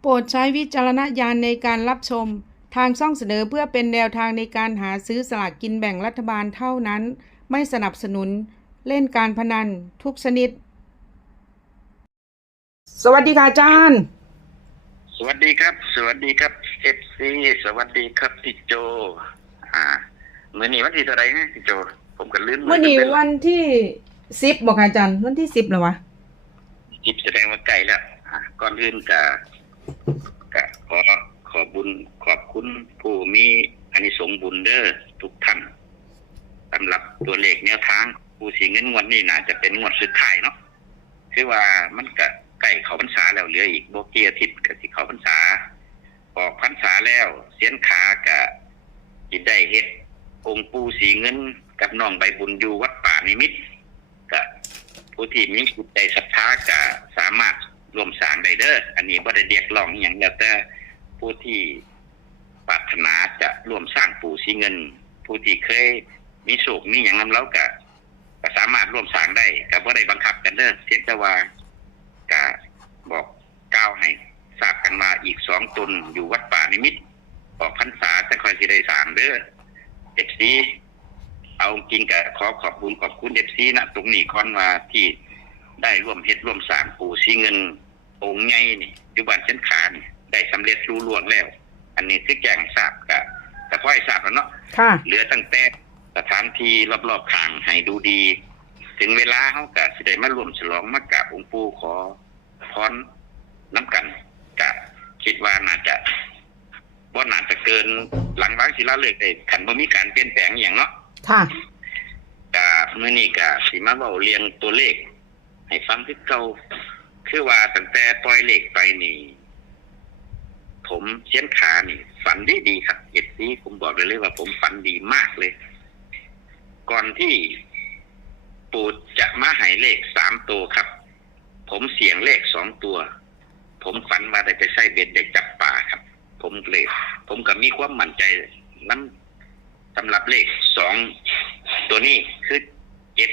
โปรดใช้วิจารณญาณในการรับชม ทางช่องเสนอเพื่อเป็นแนวทางในการหาซื้อสลากกินแบ่งรัฐบาลเท่านั้น ไม่สนับสนุน เล่นการพนันทุกชนิด สวัสดีค่ะอาจารย์ สวัสดีครับ สวัสดีครับเอฟซีสวัสดีครับพี่โจ อ่าเมื่อนี้วันที่เท่าไหรนะพี่โจ ผมก็ลืมเมื่อนี้วันที่สิบบอกค่ะอาจารย์ วันที่สิบเหรอวะจิบแสดงว่าใกล้แล้วอ่าก่อนอื่นกะ กะขอขอบุญขอบคุณผู้มีอานิสงส์บุญเด้อทุกท่านสำหรับตัวเลขแนวทางผู้สีเงินงวดนี้น่าจะเป็นงวดสุดท้ายเนาะคือว่ามันก็ใกล้เขาพรรษาแล้วเหลืออีกโบเกียอาทิตย์ก็สิเขาพรรษา ออกพรรษาแล้วเสียนขากะจิตได้เฮ็ดองค์ปูสีเงินกับน้องใบบุญอยู่วัดป่านิมิตรกะผู้ที่มีจิตใจศรัทธากะสามารถ รวมสางได้เด้ออันนี้บ่ได้เรียกร้องอย่างแล้วแต่ผู้ที่ปรารถนาจะร่วมสร้างปู่สีเงิน ผู้ที่เคยมีโศกมีอย่างนั้นแล้วกะก็สามารถร่วมสร้างได้ก็บ่ได้บังคับกันเด้อเพียงแต่ว่ากะบอกกล่าวให้ทราบกันมาอีกสองตนอยู่วัดป่านิมิตรออกพรรษาจะคอยสิได้สร้างเด้อเอฟซีเอาจริงกับขอขอบคุณขอบคุณเอฟซีนะตรงนี้คอนว่าที่ ได้ร่วมเฮ็ดร่วมสร้างปู่ซีเงินองค์ใหญ่นี่อยู่บ้านเส้นขานี่ได้สำเร็จรู้ล่วงแล้ว อันนี้คือแจ้งให้ทราบกะแต่พ่อให้ทราบแล้วเนาะค่ะเหลือตั้งแต่สถานที่รอบๆข้างให้ดูดี ถึงเวลาเขากะสิได้มาร่วมฉลองมากราบองค์ปู่ขอพรน้ำกันกะคิดว่าน่าจะว่าน่าจะเกินหลังวางศิลาฤกษ์ได้ขันบ่มีการเปลี่ยนแปลงอหย่างเนาะค่ะกะมื้อนี้กะสิมาเว้าเรียงตัวเลข ให้ฟังคือเก่าคือว่าตั้งแต่ปล่อยเหลขไปนี่ ผมเชียนขานี่ ฝันไดีดีครับเอ็ดซีผมบอกเลยเลยว่า ผมฝันดีมากเลย ก่อนที่ปูจะมาหายเลขสามตัวครับ ผมเสียงเลขสองตัว ผมฝันว่าได้ไปใส่เบ็ดเด็กจับป่าครับ ผมเลยผมก็มีความมั่นใจน้ำสำหรับเลขสองตัวนี้คือเจ็ด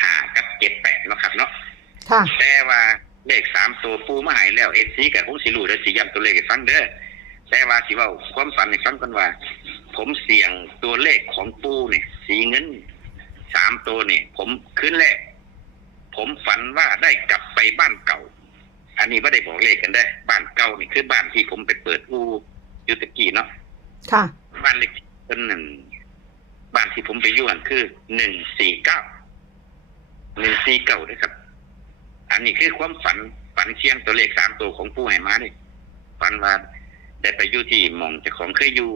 ห้ากับเจ็ดแปดเนาะครับเนาะ ค่ะแต่ว่าเลขสามตัวปูมาใหายแล้วเอฟซีกับผมสิรู้เด้อสิย้ำตัวเลขให้ฟังเด้อแต่ว่าสิเว่าความฝันให้ฟังกันว่า ผมเสี่ยงตัวเลขของปูเนี่ย สีเงินสามตัวเนี่ยผมขึ้นแรกผมฝันว่าได้กลับไปบ้านเก่า อันนี้ไม่ได้บอกเลขกันได้อบ้านเก่านี่คือบ้านที่ผมไปเปิดอูอยุตะกี้เนาะค่ะ บ้านเลขที่เป็นหนึ่งบ้านที่ผมไปอยู่นั่นคือหนึ่งสี่เก้าหนึ่งสี่เก้าด้วยครับ อันนี้คือความฝันฝันเชียงตัวเลขสามตัวของผู้ให้มาเนี่ยฝันว่าได้ไปอยู่ที่มองจ้าของเคยอยู่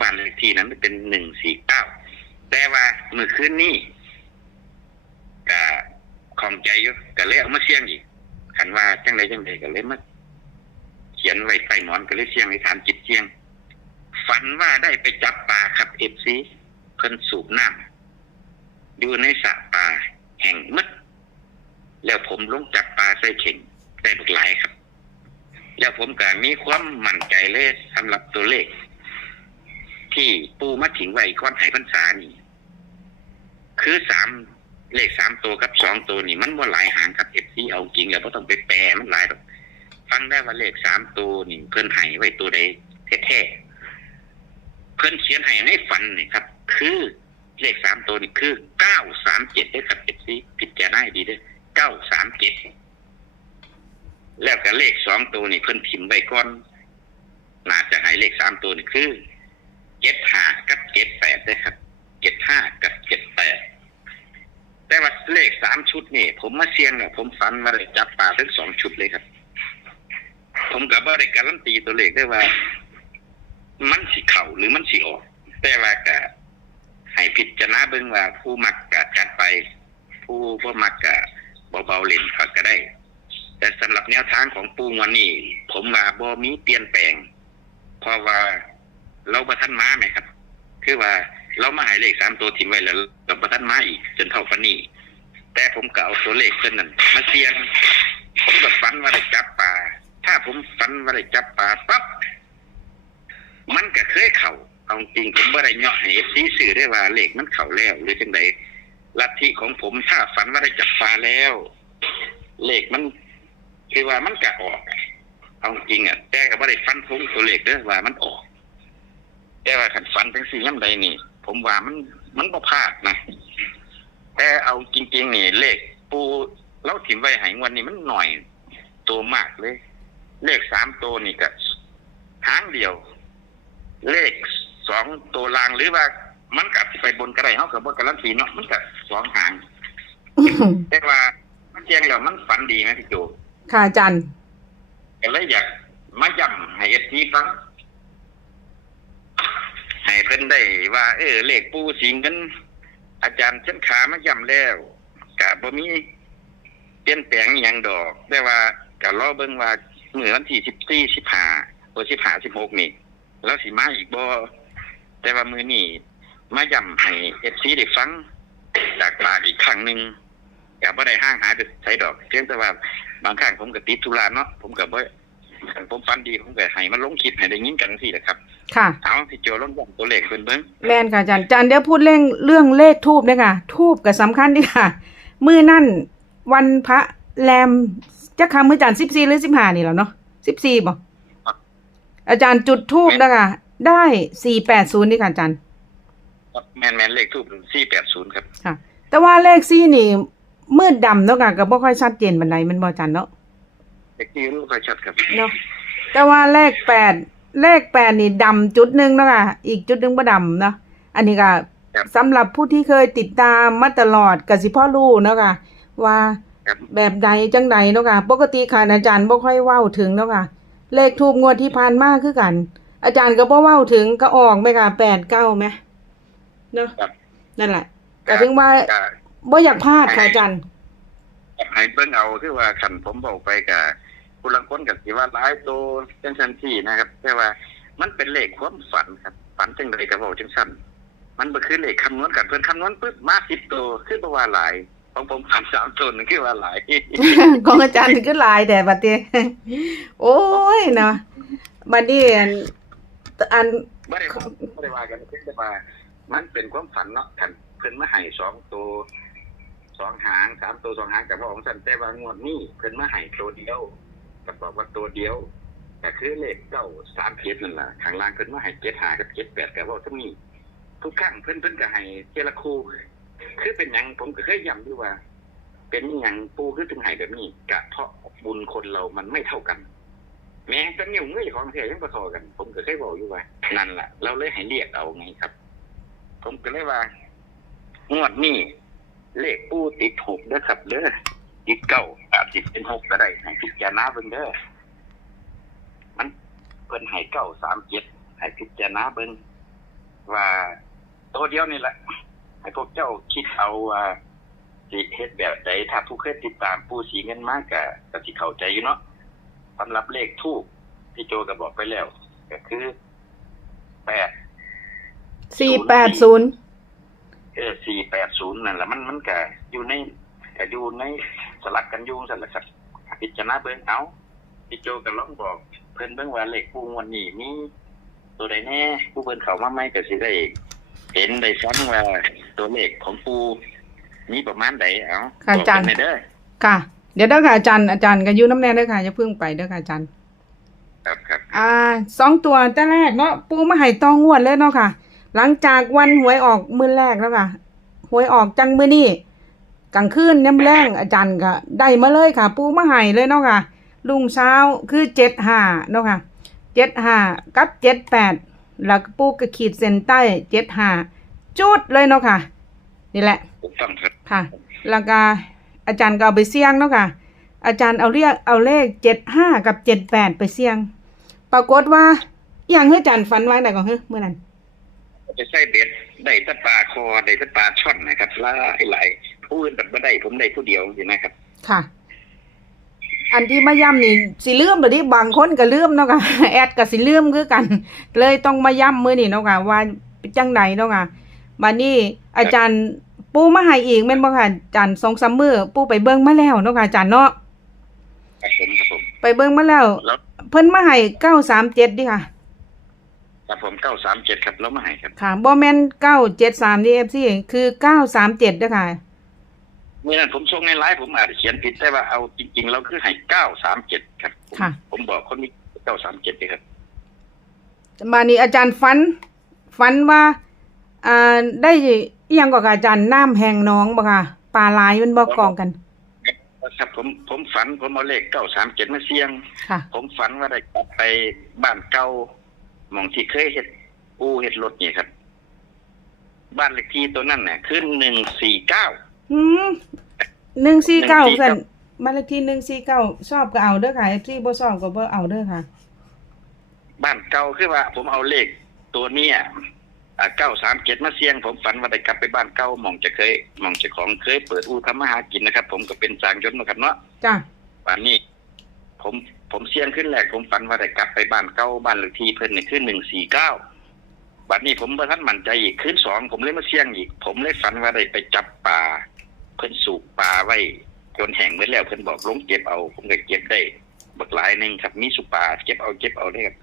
บ้านเลขที่นั้นเป็นหนึ่งสี่เก้าแต่ว่าเมื่อคืนนี้ก็ของใจอยู่ก็เลยเอามาเชียงอีกขันว่าจังไรจังไรก็เลยมาเขียนไว้ใต้หมอนก็เลยเชียงในฐานจิตเชียง ฝันว่าได้ไปจับปลาครับเอฟซีเพิ่นสูบน้ำอยู่ในสระปลาแห่งมึด แล้วผมลงจับปลาใส่เข่งได้บุกหลายครับ แล้วผมก็มีความมั่นใจเลยสำหรับตัวเลข ที่ปูมาถิงไว้ก้อนไหพรรษานี่ คือสามเลขสามตัวกับสองตัวนี่ มันว่าหลายหางครับเอฟซีเอาจริงแล้วก็ต้องไปแปลมันหลายหรอกฟังได้ว่าเลขสามตัวนี่เพิ่นให้ไว้ตัวใดแท้ๆเพิ่นเขียนให้ในฝันนี่ครับ คือเลขสามตัวนี่คือเก้าสามเจ็ดด้วยครับเอฟซีพิจารณาดีด้วย เก้าสามเจ็ดแล้วก็เลขสองตัวนี่เพิ่นพิมพ์ไว้ก่อนน่าจะให้เลขสามตัวนี่คือเจ็ดห้ากับเจ็ดแปดด้วยครับเจ็ดห้ากับเจ็ดแปดแต่ว่าเลขสามชุดนี่ ผมมาเสี่ยงเนี่ยผมฝันว่าได้จับปลาทั้งสองชุดเลยครับ ผมกับว่าได้การันตีตัวเลขได้ว่า มันสิเข่าหรือมันสิออก แต่ว่าก็ให้พิจารณาเบิ่งว่าผู้มักกะจัดไป ผู้บ่มักกะ เบาๆเล่นก็ก็ได้ แต่สำหรับแนวทางของปูวันนี้ ผมว่าบ่มีเปลี่ยนแปลง เพราะว่าเราประทันมาไหมครับ คือว่าเรามาหายเลขสามตัวทิ้งไว้แล้วเราประทันมาอีกจนเท่าปันนี้แต่ผมก็เอาตัวเลขเส้นนั้นมาเสียง ผมก็ฝันว่าได้จับปลาถ้าผมฝันว่าได้จับปลาปั๊บมันก็เคยเข่าเอาจริงผมบ่ได้เนาะให้เอฟซีสื่อได้ว่าเลขมันเข่าแล้วหรือจังได ลัทธิของผมถ้าฝันว่าได้จับปลาแล้ว เลขมันคือว่ามันกะออกเอาจริงอะแต่ก็บ่ได้ฟันธงตัวเลขเด้อว่ามันออก แต่ว่าขันฟันทั้งสี่ย่ำใดนี่ ผมว่ามันมันบ่พลาดนะแต่เอาจริง ๆ นี่เลขปูเล่าถิ่มไว้หายวันนี้มันหน่อยตัวมากเลย เลขสามตัวนี่ก็หางเดียว เลขสองตัวลางหรือว่า มันกับไปบนกระไรเขากับบนกระลันสีเนาะมันกับสองหางแต่ว่ามันแจ้งแล้วมันฝันดีไหมพี่โจค่ะอาจารย์ก็เลยอยากมาย้ำให้เอฟซีฟังให้เพิ่นได้ว่า เออเลขปูสิงกันอาจารย์เส้นขามาย้ำแล้วกะบ่มีเปลี่ยนแปลงอหย่างดอก แต่ว่ากะรอเบิ่งว่าเมื่อวันที่สิบสี่สิบห้าโอสิบห้าสิบหกนี่ แล้วสิมาอีกบ่แต่ว่ามือนี่ มาย้ำให้เอฟซีได้ฟังจากปากอีกครั้งหนึ่งอย่าบ่ได้ห้างหายไปใช้ดอก เพียงแต่ว่าบางครั้งผมก็ติดธุระเนาะผมก็บ่คันผมฟันดีผมก็ให้มันลงคลิปให้ได้ยินกันสิแหละครับ ค่ะ เอาพี่โจลงย้ำตัวเลขเพิ่นเบิ่งแม่นค่ะอาจารย์อาจารย์เดี๋ยวพูดเรื่องเรื่องเลขทูบเนี่ยค่ะ ทูบก็สำคัญดีค่ะ มือนั่นวันพระแรมจะคำมืออาจารย์สิบสี่หรือสิบห้านี่แหล้วเนาะสิบสี่บ่อาจารย์จุดทูบนะคะได้สี่แปดศูนย์นี่ค่ะอาจารย์ครับ แม่นแม่นเลขทูป480ครับ ค่ะ แต่ว่าเลขสี่นี่มืดดำเนาะค่ะก็บ่ค่อยชัดเจนบันไดแมันบ่อาจารย์เนาะเลขที่รู้ค่อยชัดครับเนาะแต่ว่าเลขแปดเลขแปดนี่ดำจุดหนึ่งเนาะค่ะอีกจุดหนึ่งบ่ดำเนาะอันนี้ก็ครับสำหรับผู้ที่เคยติดตามมาตลอดกสิพ่อรู้เนาะค่ะว่าครับแบบใดจังใดเนาะค่ะปกติค่ะอาจารย์บ่ค่อยเว้าถึงเนาะค่ะเลขทูบงวดที่ผ่านมาคือกัน อาจารย์ก็บ่เว้าถึงก็ออกไหมค่ะแปดเก้าไหม เนาะครับ นั่นแหละก็ถึงว่าก็บ่อยากพลาดค่ะอาจารย์ ให้เบิ่งเอาคือว่าคันผมบอกไปก็ผู้ลังคนก็สิว่าหลายโตจังซั่นที่นะครับ แต่ว่ามันเป็นเลขความฝันครับ ฝันจังไดก็เว้าจังซั่นมันบ่คือเลขคำนวณกันเพิ่นคำนวณปึ๊บมา10ตัวคือบ่ว่าหลายของผมฝันสามตัวนึงคือว่าหลาย ของอาจารย์ก็หลายแต่บัดนี้โอ้ยเนาะบัดนี้อันอันไม่ได้ว่าไม่ได้ว่ากันเพียงแต่ว่า มันเป็นความฝันเนาะคันเพิ่นมาให้สองตัวสองหางสามตัวสองหางกับพ่อของสันแต่ว่างวดนี้เพิ่นมาให้ตัวเดียวก็บอกว่าตัวเดียวก็คือเลขเก้าสามเจ็ดนั่นแหละข้างล่างเพิ่นมาให้เจ็ดหากับเจ็ดแปดกับว่าทั้งนี้ทุกครั้งเพิ่นเพิ่นก็ให้เจละคู่คือเป็นหยังผมก็เคยย้ำด้วยว่า เป็นหยังปูคือถึงให้แบบนี้กะเพราะบุญคนเรามันไม่เท่ากัน แม้จะนิ้วมือของเธอยังประทอกัน ผมก็เคยบอกอยู่ว่านั่นแหละเราเลยให้เรียกเอาไงครับ ผมก็เลยว่างวดนี้เลขปูติดหกเด้อครับเด้อติดเก้าอาจสิเป็นหกก็ได้ให้พิจารณาเบิ่งเด้อมันเพิ่นให้เก้าสามเจ็ดให้พิจารณาเบิ่งว่าตัวเดียวนี่แหละให้พวกเจ้าคิดเอาว่าสิเฮ็ดแบบใดถ้าผู้เคยติดตามปูสีเงินมากก็ก็สิเข้าใจอยู่เนาะสำหรับเลขทูบพี่โจก็บอกไปแล้ว ก็คือแปด สี่แปดศูนย์เออสี่แปดศูนย์นั่นแหละมันมันก็อยู่ในก็อยู่ในสลักกันอยุ่งสั่นแหละครับพิจารณาเบิ่งเอาพี่โจก็ลองบอก เพิ่นเบิ่งว่าเลขปูงวันนี้มีตัวใดแน่ผู้เพิ่นเข้ามาใหม่ก็สิได้เห็นได้ฟังว่าตัวเลขของปูมีประมาณใดเอาค่ะอาจารย์บอกเพิ่นหน่อยเด้อค่ะ เดี๋ยวเด้อค่ะอาจารย์อาจารย์ก็อยู่น้ำแน่เด้อค่ะอย่าเพิ่งไปเด้อค่ะอาจารย์ครับครับอ่าสองตัวแต่แรกเนาะปูมาให้ตองงวดเลยเนาะค่ะ หลังจากวันหวยออกมื้อแรกแล้วค่ะหวยออกจังมื้อนี้กลางคืนน้ำแรงอาจารย์ก็ได้มาเลยค่ะ ปูมาให้เลยเนาะค่ะลุงเช้าคือเจ็ดห้าเนาะค่ะเจ็ดห้ากับเจ็ดแปดแล้วก็ปูก็ขีดเส้นใต้เจ็ดห้าจุดเลยเนาะค่ะ นี่แหละถูกต้องครับค่ะ แล้วก็อาจารย์ก็เอาไปเสี่ยงเนาะค่ะ อาจารย์เอาเรียกเอาเลขเจ็ดห้ากับเจ็ดแปดไปเสี่ยง ปรากฏว่าอหย่างเฮ้ยอาจารย์ฝันไว้ไหนก่อนเฮ้ยเมื่อนั้น จะใส่เบ็ดได้แตะปลาคอได้แตะปลาช่อนนะครับหลายหลายผู้อื่นแบบไม่ได้ผมได้ผู้เดียวอยู่นะครับ ค่ะ อันที่มาย้ำนี่สิลืมหรือที่บางคนก็ลืมเนาะค่ะแอดกับสิลืมคือกัน เลยต้องมาย้ำมือนี่เนาะค่ะว่าเป็นจังไหนเนาะค่ะบัดนี้อาจารย์ปูมาให้อีกแม่นบ่ค่ะอาจารย์สองสามมือปูไปเบิ่งมาแล้วเนาะค่ะอาจารย์เนาะครับผมครับผมไปเบิ่งมาแล้วแล้ว เพิ่นมาให้เก้าสามเจ็ดดิค่ะ ครับผมเก้าสามเจ็ดครับแล้วมาให้ครับค่ะบ่แม่นเก้าเจ็ดสามดีเอฟซีคือเก้าสามเจ็ดเด้อค่ะเมื่อนั้นผมส่งในไลน์ผมอาจจะเขียนผิดแต่ว่าเอาจริงๆเราคือให้เก้าสามเจ็ดครับผค่ะผมบอกคนนี้เก้าสามเจ็ดเลยครับมานี่อาจารย์ฝันฝันว่าอ่าได้อิหยังก็กับอาจารย์น้ำแหงหน้องบ่ค่ะปลาหลายมันบ่กองกัน ครับผมผมฝันผมเอาเลขเก้าสามเจ็ดมาเสี่ยง ค่ะ ผมฝันว่าได้กลับไปบ้านเก่าห มองที่เคยเฮ็ดอูเฮ็ดรถนี่ครับ บ้านเลขที่ตัวนั้นเนี่ยคือหนึ่งสี่เก้าอืมหนึ่งสี่เก้า149สันบ้านเลขที่หนึ่งสี่เก้าชอบก็เอาเด้อค่ะที่บ่ชอบก็บ่เอาเด้อค่ะ บ้านเก่าคือว่า ผมเอาเลขตัวเนี้ยเก้าสามเจ็ดมาเสี่ยง ผมฝันว่าได้กลับไปบ้านเก่าหมองจะเคยหมองเจะของเคยเปิดอูทำมาหากินนะครับ ผมก็เป็นจางยนต์นะครับเนาะจ้ะวันนี้ ผม ผมเสี่ยงขึ้นแรกผมฝันว่าได้กลับไปบ้านเก่าบ้านเลขที่เพิ่นนี่คือหนึ่งสี่เก้าบัดนี้ผมบ่ทันมั่นใจอีกคืนสองผมเลยมาเสี่ยงอีก ผมเลยฝันว่าได้ไปจับปลาเพิ่นสูบปลาไว้จนแห้งหมดแล้วเพิ่นบอกลงเก็บเอา ผมก็เก็บได้บักหลายหนึงครับ มีสุปลาเก็บเอาเก็บเอาได้ครับ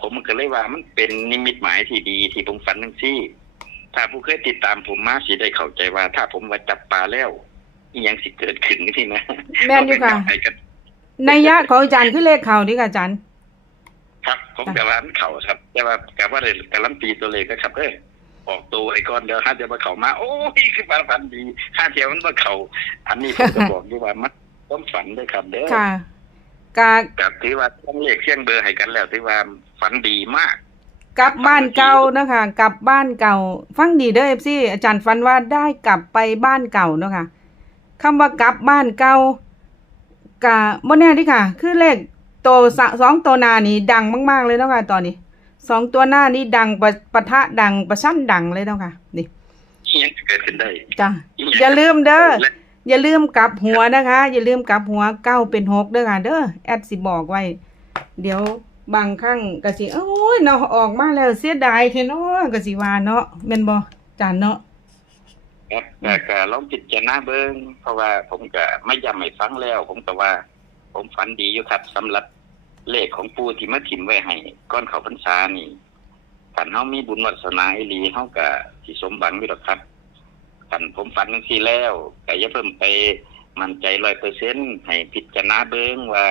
ผมก็เลยว่ามันเป็นนิมิตหมายที่ดีที่ผมฝันทั้งซี่ ถ้าผู้เคยติดตามผมมาสิได้เข้าใจว่า ถ้าผมว่าจับปลาแล้วอีหยังสิเกิดขึ้นที่นะแม่นอยู่ค่ะ ไปกันนัยยะของอาจารย์คือเลขเขานี่ค่ะอาจารย์ ครับผมกับร้านเข่าครับ แต่ว่ากับว่าเลยกับล้ำปีตัวเลขก็ครับเอ้ยออกตัวไอ้ก้อนเดียวห้าเดียวมาเข่ามา โอ้ยคือฝันฝันดีห้าเดียวมันมาเข่าอันนี้ผมก็บอกด้วยว่ามันต้องฝันด้วยครับเด้อค่ะกากับที่ว่าต้องเลขเชียงเบอร์ให้กันแล้วที่ว่าฝันดีมากกลับบ้านเก่านะคะกลับบ้านเก่า ฟังดีเด้อ FC อาจารย์ฟันว่าได้กลับไปบ้านเก่าเนาะค่ะคำว่ากลับบ้านเก่า กะบ่แน่ดิค่ะ คือเลขโตวสะสองตัวหน้านี่ดังมากๆเลยเนาะค่ะตอนนี้สองตัวหน้านี่ดังปะปะทะดังประชันดังเลยเนาะค่ะนี่ที่ยังจะเกิดขึ้นได้จ้ะหงอย่าลืมเด้อและอย่าลืมกลับหัวนะคะ อย่าลืมกลับหัวเก้าเป็นหกเด้อค่ะเด้อแอดสิบอกไว้ เดี๋ยวบางครั้งก็สิโอ้ยเนาะออกมาแล้วเสียดายแท้เนาะก็สิว่าเนาะแม่นบ่จานเนาะ ครับแต่ก็ลองพิจารณาเบิ้งเพราะว่าผมก็ไม่ย้ำไม่ฟังแล้ว ผมก็ว่า ผมฝันดีอยู่ครับสำหรับเลขของปูที่มาถิ่มไว้ให้ก้อนเขาพรรษานี่ขันเฮามีบุญวัสนาอีหลีเฮาก็สิสมหวังอยู่หรอกครับขันผมฝันจังซี่แล้วก็อย่าเพิ่มไปมั่นใจ100%ให้พิจารณาเบิ้งว่า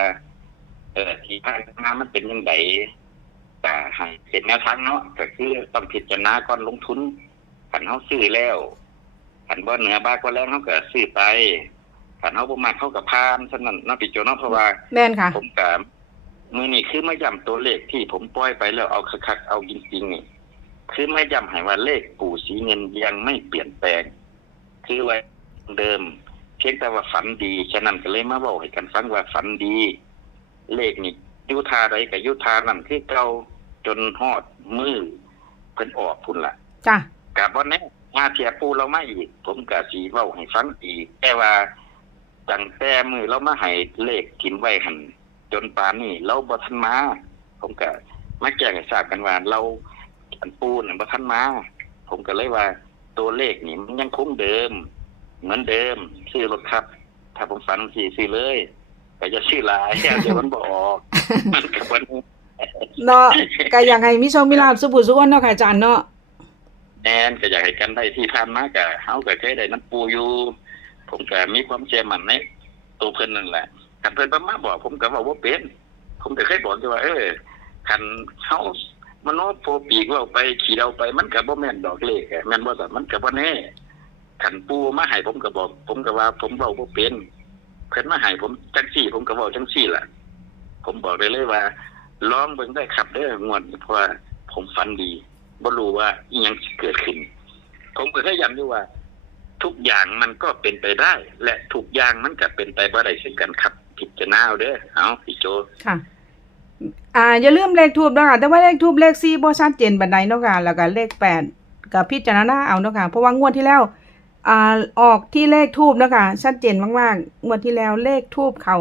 เออที่ผ่านมามันเป็นยังไงแต่ให้เป็นแนวทางเนาะก็คือต้องพิจารณาก่อนลงทุนขันเฮาซื้อแล้ว ขันบ่เหนือบ้าก็แรงเฮาก็ซื้อไปขันเฮาบ่มักเฮาก็พานฉะนั้นเนาะพี่โจเนาะเพราะว่าแม่นค่ะ ผมกับมือนี่คือมาย้ำตัวเลขที่ผมปล่อยไปแล้วเอาคักๆเอาจริงๆนี่คือมาย้ำให้ว่าเลขปู่สีเงินยังไม่เปลี่ยนแปลง คือไว้เดิม เพียงแต่ว่าฝันดีฉะนั้นก็เลยมาบอกให้กันฟังว่าฝันดี เลขนี่อยุทาใดกับยุทานั่นคือเก่าจนฮอดมือเพิ่นออกพุ่นละจ้ะกะบ่แน่ มาเทียปูเรามาอีก ผมกะสีเว้าให้ฟังอีกแต่ว่าตั้งแต่มือเรามาให้เลขกินไว้หันจนป่านนี้เราบ่ทันมา ผมก็มาแจ้งให้ทราบกันว่า เราอันปูน่ะบ่ทันมา ผมก็เลยว่า ตัวเลขนี่มันยังคงเดิม เหมือนเดิมซื้อรถครับ ถ้าผมฝันสี่ซื้อเลยก็จะชื่อหลายเดี๋ยวมันบ่ออกมันก็บ่เนาะก็อยากให้มีโชคมีลาภสุขสุขคนเนาะค่ะอาจารย์เนาะ แอนก็อยากให้กันได้ที่ผ่านมาก็เฮาก็เคยได้น้ำปูอยู่ ผมก็มีความเชื่อมั่นในตัวเพิ่นนั่นแหละคันเพิ่นมาบอก ผมก็ว่าบ่เป็น ผมก็เคยบอกอยู่ว่า เออคันเฮามโนโพปีกเว่าไปขี่เราไปมันก็บ่แม่นดอกเลขแม่นบ่ซั่นมันก็บ่แน่คันปูมาให้ผมก็บอก ผมก็ว่า ผมเว้าบ่เป็นเพิ่นมาให้ผมจังซี่ ผมก็เว้าจังซี่ล่ะ ผมบอกได้เลยว่า ลองเบิ่งได้ครับเด้องวดนี้เพราะว่าผมฝันดี บ่รู้ว่าอีหยังเกิดขึ้น ผมก็เคยย้ำอยู่ว่า ทุกอย่างมันก็เป็นไปได้ และทุกอย่างมันก็เป็นไปบ่ได้เช่นกันครับพิจารณาเอาเด้อเอาพี่โจค่ะ อ่า อย่าลืมเลขทูบเนาะค่ะ แต่ว่าเลขทูบเลข4บ่ชัดเจนปานใดเนาะค่ะ แล้วก็เลข8ก็พิจารณาเอาเนาะค่ะ เพราะว่างวดที่แล้วอ่าออกที่เลขทูบเนาะค่ะ ชัดเจนมากๆ งวดที่แล้วเลขทูบเข้า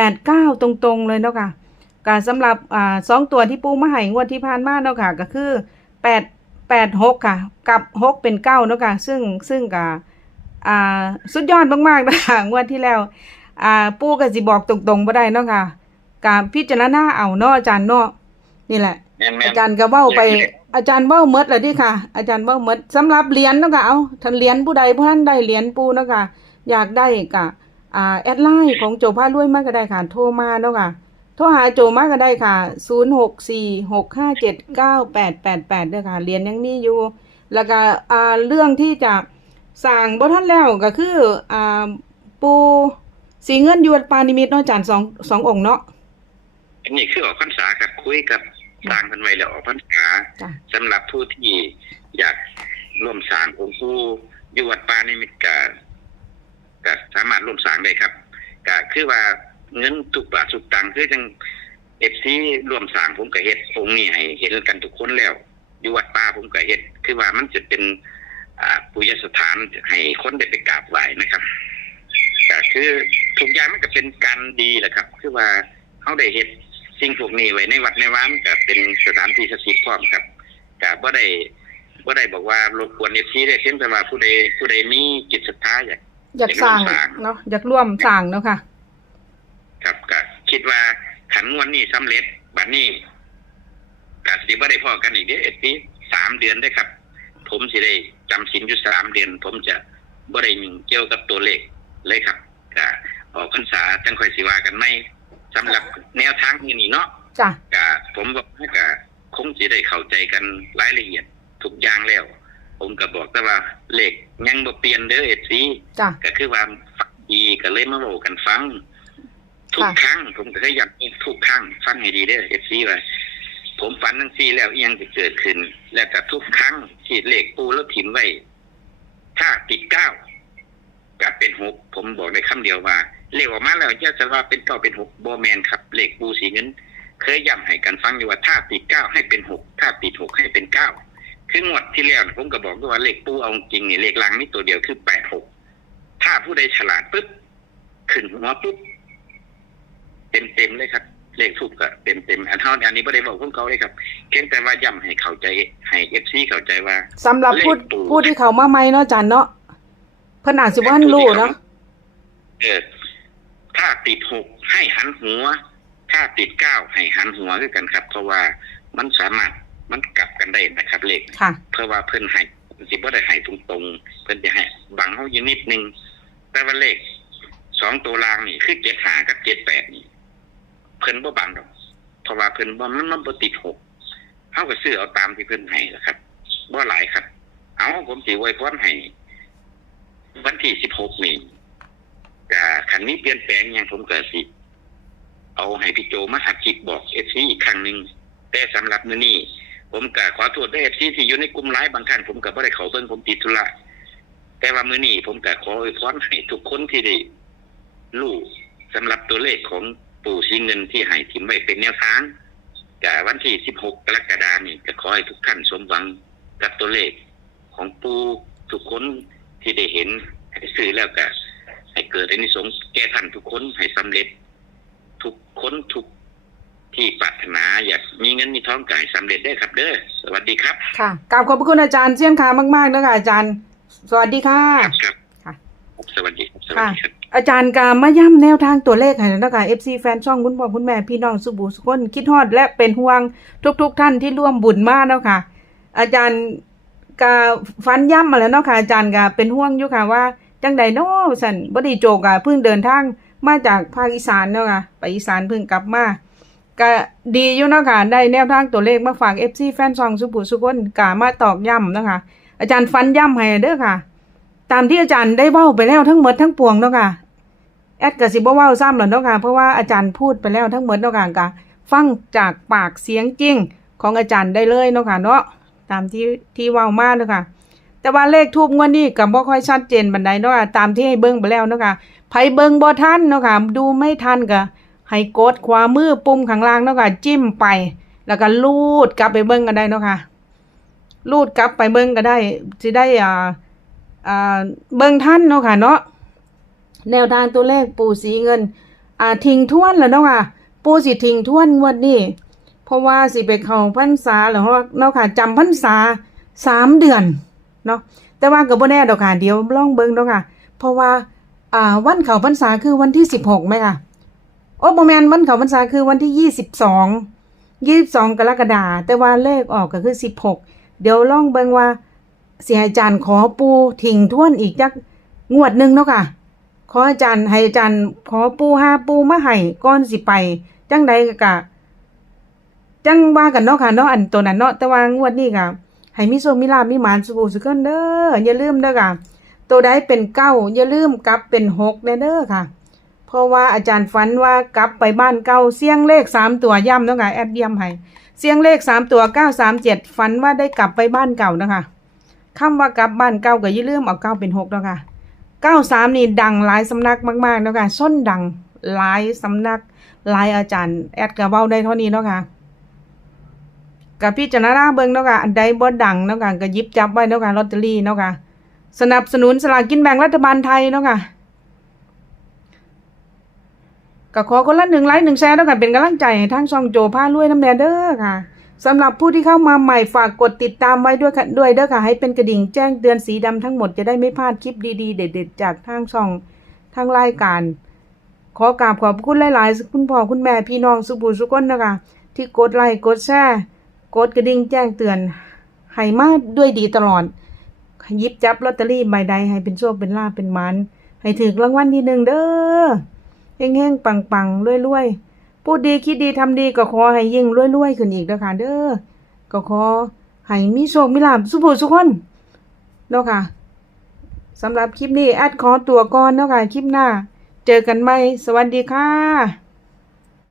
89ตรงๆเลยเนาะค่ะก็สำหรับอ่าสองตัวที่ปูมาให้งวดที่ผ่านมาเนาะค่ะ ก็คือ 8 86ค่ะ กับ6เป็น9เนาะค่ะ ซึ่งซึ่งก็อ่าสุดยอดมากๆนะคะงวดที่แล้ว อ่าปูก็สิบอกตรงๆบ่ได้เนาะค่ะการพิจารณาเอาเนาะอาจารย์เนาะนี่แหละแม่นอาจารย์ก็เว้าไป อาจารย์เว้าหมดแล้วดิค่ะ อาจารย์เว้าหมดสำหรับเหรียญเนาะค่ะเอาท่านเหรียญผู้ใดผู้นั้นได้เหรียญปูเนาะค่ะอยากได้ก็อ่าแอดไลน์ของโจพารวยมาก็ได้ค่ะโทรมาเนาะค่ะ โรหาโจมาก็ได้ค่ะ 0646579888ด้วยค่ะเรียนยังมีอยู่ แล้วก็อ่าเรื่องที่จะสั่งบ่ทันแล้วก็คืออ่าปูสีเงินอยู่วัดปานิมิตรเนาะอาจารย์สองสององค์เนาะอันนี้คือออกพรรษาครับคุยกับสร้างกันไว้แล้วออกพรรษาจ้ะสำหรับผู้ที่อยากร่วมสร้างองค์ปู่อยู่วัดป่านิมิตรก็ก็สามารถร่วมสร้างได้ครับก็คือว่า เงินทุกบาททุกตังค์คือจังเอฟซีร่วมสร้างผมก็เฮ็ดองค์นี้ให้เห็นกันทุกคนแล้วอยู่วัดป่าผมก็เฮ็ดคือว่ามันจะเป็นอ่าปุยสถานให้คนได้ไปกราบไหว้นะครับก็คือทุกอย่างมันก็เป็นการดีแหละครับ คือว่าเขาได้เฮ็ดสิ่งพวกนี้ไว้ในวัดในว้านก็เป็นสถานที่ศักดิ์สิทธิ์พร้อมครับก็บ่ได้บ่ได้บอกว่ารบกวนเอฟซีได้เพียงแต่ว่าผู้ใดผู้ใดมีจิตศรัทธาอยากอยากสร้างเนาะอยากร่วมสร้างเนาะค่ะ ครับก็คิดว่าขันงวดนี้สำเร็จบัดนี้ก็สิบ่ได้พอกันอีกเด้อเอฟซีสามเดือนได้อครับ ผมสิได้จำศีลอยู่สามเดือน ผมจะบ่ได้มีเกี่ยวกับตัวเลขเลยครับก็ออกพรรษาจังค่อยสิว่ากันไหมสำหรับแนวทางนี้นี่เนาะจ้ะก็ผมบอกว่าก็คงสิได้เข้าใจกันรายละเอียดทุกอย่างแล้ว ผมก็บอกแต่ว่าเลขยังบ่เปลี่ยนเด้อเอฟซีจ้ะก็คือว่าฟังดีก็เลยมาบอกกันฟัง ทุกครั้งผมก็เคยย้ำทุกครั้งฟังให้ดีเด้อเอฟซีว่าผมฝันทั้งซี่แล้วอียังจะเกิดขึ้น แล้วก็ทุกครั้งที่เลขปูแล้วถิ่มไว้ถ้าติดเก้าก็เป็นหกผมบอกในคำเดียวว่า เลขออกมาแล้วจะจะว่าเป็นเก้าเป็นหกโบแมนครับ เลขปูสีเงินเคยย้ำให้กันฟังอยู่ว่าถ้าติดเก้าให้เป็นหกถ้าติดหกให้เป็นเก้าคืองวดที่แล้วผมก็บอกด้วยว่าเลขปูเอาจริงนี่เลขลังนี่ตัวเดียวคือแปดหกถ้าผู้ใดฉลาดปุ๊บขึ้นหัวปุ๊บ เต็มเต็มๆเลยครับ เลขทูบก็เต็มเต็มๆอันเท่าอันนี้ไม่ได้บอกพวกเขาเลยครับเพียงแต่ว่าย้ำให้เข้าใจให้เอฟซีเข้าใจว่าสำหรับผู้เลขปู่ผู้ที่เขามาใหม่เนาะอาจารย์เนาะเพิ่นอาจสิบ่ทันรู้เนาะเออถ้าติดหกให้หันหัว ถ้าติดเก้าให้หันหัวด้วยกันครับ เพราะว่ามันสามารถมันกลับกันได้นะครับเลขค่ะเพราะว่าเพิ่นให้สิบ่ได้ให้ตรงๆ เพิ่นจะให้บังเฮาอยู่นิดนึงแต่ว่าเลขสองตัวรางนี่คือเจ็ดหากับเจ็ดแปดนี่ เพิ่นบ่บังดอกเพราะว่าเพิ่นบ่มันมันบ่ติดหกเฮาก็ซื้อเอาตามที่เพิ่นให้แหละครับบ่หลายครับ เอาผมสิอวยพรให้วันที่สิบหกนี่ก็คันนี้เปลี่ยนแปลงหยังผมก็สิ เอาให้พี่โจมาอัดคลิปบอก FC อีกครั้งหนึงแต่สำหรับมื้อนี้ผมก็ขอโทษด้วย FC ที่อยู่ในกลุ่มไลน์บางครั้งผมก็บ่ได้เข้าเบิ่งผมติดธุระแต่ว่ามื้อนี้ผมก็ขออวยพรให้ทุกคนที่ได้รู้สำหรับตัวเลขของ ปู่สีเงินที่ให้ทิมไว้เป็นแนวทางกับวันที่16กรกฎาคมนี่ก็ขอให้ทุกท่านสมหวังกับตัวเลขของปู่ทุกคนที่ได้เห็นให้ซื้อแล้วก็ให้เกิดอานิสงส์แก่ท่านทุกคนให้สำเร็จ ทุกคนทุกที่ปรารถนาอยากมีเงินมีทองก็ให้สำเร็จได้ครับ เด้อสวัสดีครับ ค่ะกราบขอบพระคุณอาจารย์เชี่ยงคามากๆเด้อค่ะอาจารย์ สวัสดีค่ะครับ ครับค่ะสวัสดีครับสวัสดีครับอาจารย์กามาย้ำแนวทางตัวเลขให้แล้วนะคะ FC แฟนช่องคุณพ่อคุณแม่พี่น้องสุบูสุคนคิดฮอดและเป็นห่วงทุกๆทท่านที่ร่วมบุญมาเนาะค่ะ อาจารย์กาฟันย่ำมาแล้วเนาะค่ะอาจารย์กาเป็นห่วงอยู่ค่ะว่าจังใดเนาะสันบดีโจกอะเพิ่งเดินทางมาจากภาคอีสานเนาะค่ะไปอีสานเพิ่งกลับมาก็ดีอยู่เนาะค่ะได้แนวทางตัวเลขมาฝาก FC แฟนช่องสุบูสุคนกามาตอกย้ำเนาะค่ะอาจารย์ฟันย่ำให้เด้อค่ะ ตามที่อาจารย์ได้เว้าไปแล้วทั้งหมดทั้งปวงเนาะค่ะแอดก็สิบ่เว้าซ้ำหรอเนาะค่ะเพราะว่าอาจารย์พูดไปแล้วทั้งหมดเนาะค่ะก็ฟังจากปากเสียงจริงของอาจารย์ได้เลยเนาะค่ะเนาะตามที่ที่เว้ามาเนาะค่ะแต่ว่าเลขทูบงวดนี้ก็บ่ค่อยชัดเจนปานใดเนาะค่ะตามที่ให้เบิ่งไปแล้วเนาะค่ะไผเบิ่งบ่ทันเนาะค่ะดูไม่ทันก็ให้กดขวามือปุ่มข้างล่างเนาะค่ะจิ้มไป แล้วก็ลูดกลับไปเบิ่งก็ได้เนาะค่ะลูดกลับไปเบิ่งก็ได้สิได้อ่าอ่า เบิ่งทันเนาะค่ะเนาะแนวทางตัวเลขปูสีเงินอ่าทิ้งทวนแล้วเนาะค่ะ ปูสิทิ้งทวนวดนี้เพราะว่าสิไปเข้าพรรษาแล้วเนาะค่ะจำพรรษาสามเดือนเนาะแต่ว่าก็บ่แน่ดอกค่ะเดี๋ยวลองเบิ่งเนาะค่ะ เพราะว่าอ่าวันเข้าพรรษาคือวันที่สิบหกไหมค่ะโอ้บ่แมนวันเข้าพรรษาคือวันที่ยี่สิบสองยี่สิบสองกรกฎาคมแต่ว่าเลขออกก็คือสิบหกเดี๋ยวลองเบิ่งว่า เสิให้อาจารย์ขอปูทิ้งท่วนอีกจักงวดหนึ่งเนาะค่ะ ขออาจารย์ให้อาจารย์ขอปูห้าปูมาให้ก้อนสิไป จังใดก็จังว่ากันเนาะค่ะเนาะอันตัวนั้นเนาะแต่ว่างวดนี้ก็ให้มีโชคมีลามีหมานสุขสุขคนเด้ออย่าลืมเด้อค่ะ ตัวใดเป็นเก้าอย่าลืมกลับเป็นหกแน่เด้อค่ะ เพราะว่าอาจารย์ฝันว่ากลับไปบ้านเก่าเสียงเลขสามตัวย่ำเนาะค่ะแอดย่ำให้เสียงเลขสามตัวเก้าสามเจ็ดฝันว่าได้กลับไปบ้านเก่านะคะ คำว่ากลับบ้านเก่าก็อย่าลืมเอาเก้าเป็นหกเนาะค่ะเก้าสามนี่ดังหลายสำนักมากๆเนาะค่ะส้นดังหลายสำนักหลายอาจารย์ แอดกระเบ้าได้เท่านี้เนาะค่ะกับพี่จนาราเบิงเนาะค่ะอันใดบ่ดังเนาะค่ะก็ยิบจับไว้เนาะค่ะลอตเตอรี่เนาะค่ะสนับสนุนสลากกินแบ่งรัฐบาลไทยเนาะค่ะก็ขอคนละหนึ่งไลค์หนึ่งแชร์เนาะค่ะเป็นกำลังใจให้ทางช่องโจพารวยน้ำแดงเด้อค่ะ สำหรับผู้ที่เข้ามาใหม่ฝากกดติดตามไว้ด้วยค่ะด้วยเด้อค่ะ ให้เป็นกระดิ่งแจ้งเตือนสีดำทั้งหมดจะได้ไม่พลาดคลิปดีๆ เด็ดๆ จากทางช่องทางรายการ ขอกราบขอบคุณหลายๆ คุณพ่อคุณแม่พี่น้องสุบูสุกนนะคะ ที่กดไลค์กดแชร์กดกระดิ่งแจ้งเตือนให้มาด้วยดีตลอดยิบจับลอตเตอรี่ใบใดให้เป็นโชคเป็นลาภเป็นมันให้ถึกรางวัลที่หนึ่งเด้อเฮงๆปังๆรวยๆ พูดดีคิดดีทำดีก็ขอให้ยิ่งรวยๆขึ้นอีกเด้อค่ะเด้อก็ขอให้มีโชคมีลาภสุขสุคนเนาะค่ะสำหรับคลิปนี้แอดขอตัวก่อนเนาะค่ะคลิปหน้า เจอกันใหม่ สวัสดีค่ะ